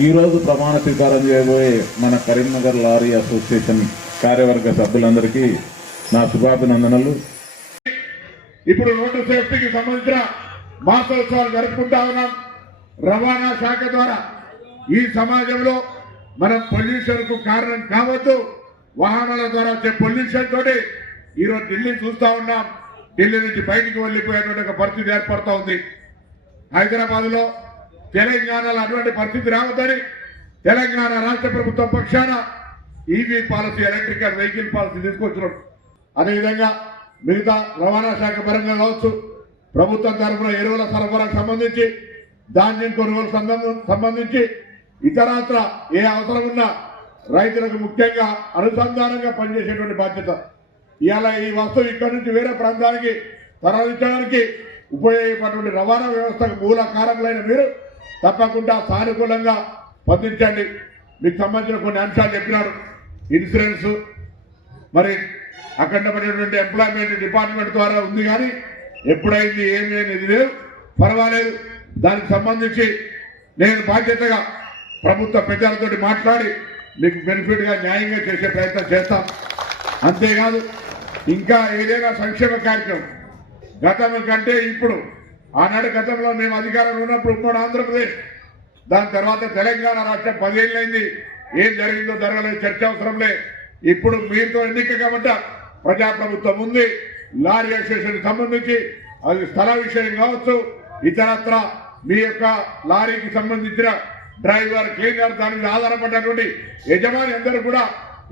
ఈరోజు ప్రమాణ స్వీకారం చేయబోయే మన కరీంనగర్ లారీ అసోసియేషన్ కార్యవర్గ సభ్యులందరికీ నా శుభాభినందనలు. ఇప్పుడు రోడ్డు సేఫ్టీకి సంబంధించిన మాసోత్సవాలు జరుపుకుంటా ఉన్నాం. రవాణా శాఖ ద్వారా ఈ సమాజంలో మనం పొల్యూషన్కు కారణం కావద్దు. వాహనాల ద్వారా వచ్చే పొల్యూషన్ తోటి ఈరోజు ఢిల్లీ చూస్తూ ఉన్నాం. ఢిల్లీ నుంచి బయటికి వెళ్ళిపోయేటువంటి ఒక పరిస్థితి ఏర్పడుతూ ఉంది. హైదరాబాద్లో తెలంగాణలో అటువంటి పరిస్థితి రావద్దని తెలంగాణ రాష్ట్ర ప్రభుత్వం పక్షాన EV policy electrical vehicle policy తీసుకొచ్చినాం. అదేవిధంగా మిగతా రవాణా శాఖ పరంగా కావచ్చు ప్రభుత్వం తరఫున ఎరువుల సరఫరాకు సంబంధించి ధాన్యం కొనుగోలు సంబంధించి ఇతరత్ర ఏ అవసరం ఉన్నా రైతులకు ముఖ్యంగా అనుసంధానంగా పనిచేసేటువంటి బాధ్యత. ఇవాళ ఈ వస్తువు ఇక్కడి నుంచి వేరే ప్రాంతానికి తరలించడానికి ఉపయోగపడేటువంటి రవాణా వ్యవస్థకు మూల కారకులైన మీరు తప్పకుండా సానుకూలంగా స్పందించండి. మీకు సంబంధించిన కొన్ని అంశాలు చెప్పినారు. ఇన్సూరెన్స్ మరి అఖండమైనటువంటి ఎంప్లాయ్మెంట్ డిపార్ట్మెంట్ ద్వారా ఉంది కానీ ఎప్పుడైంది ఏమి అనేది లేదు. పర్వాలేదు. దానికి సంబంధించి నేను బాధ్యతగా ప్రభుత్వ పెద్దలతో మాట్లాడి మీకు బెనిఫిట్గా న్యాయంగా చేసే ప్రయత్నం చేస్తాం. అంతేకాదు ఇంకా ఏదైనా సంక్షేమ కార్యక్రమం. గతం కంటే ఇప్పుడు ఆనాడు గతంలో మేము అధికారంలో ఉన్నప్పుడు ఉమ్మడి ఆంధ్రప్రదేశ్ దాని తర్వాత తెలంగాణ రాష్ట్రం పదేళ్ళైంది. ఏం జరిగిందో జరగలేదు చర్చ అవసరం లే ఇప్పుడు మీతో ఎన్నిక కాబట్టి ప్రజాప్రభుత్వం ఉంది. లారీ అసోసియేషన్ సంబంధించి అది స్థల విషయం కావచ్చు ఇతరత్ర మీ యొక్క లారీకి సంబంధించిన డ్రైవర్ క్లీనర్ దాని మీద ఆధారపడినటువంటి యజమాని అందరూ కూడా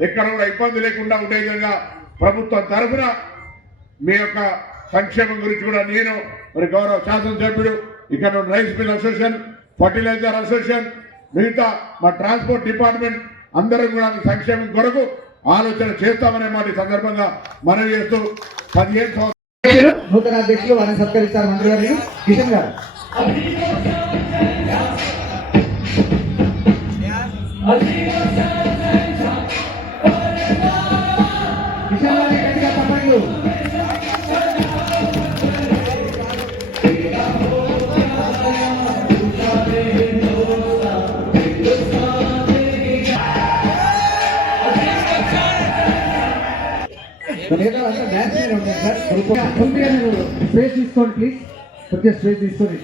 ఎక్కడ కూడా ఇబ్బంది లేకుండా ఉండే విధంగా ప్రభుత్వం తరఫున మీ యొక్క సంక్షేమం గురించి కూడా నేను మరి గౌరవ శాసనసభ్యుడు ఇక్కడ rice mill association fertilizer association మిగతా మా ట్రాన్స్పోర్ట్ డిపార్ట్మెంట్ అందరం కూడా సంక్షేమం కొరకు ఆలోచన చేస్తామనే మాట సందర్భంగా మనవి చేస్తూ పదిహేను సంవత్సరాలు అధ్యక్షులు, నూతన అధ్యక్షులు వారిని సత్కరిస్తారు మంత్రి గారు. కిషన్ గారు. కిషన్ గారి స్పేస్ తీసుకోండి ప్లీజ్ కొద్దిగా స్పేస్ తీసుకోండి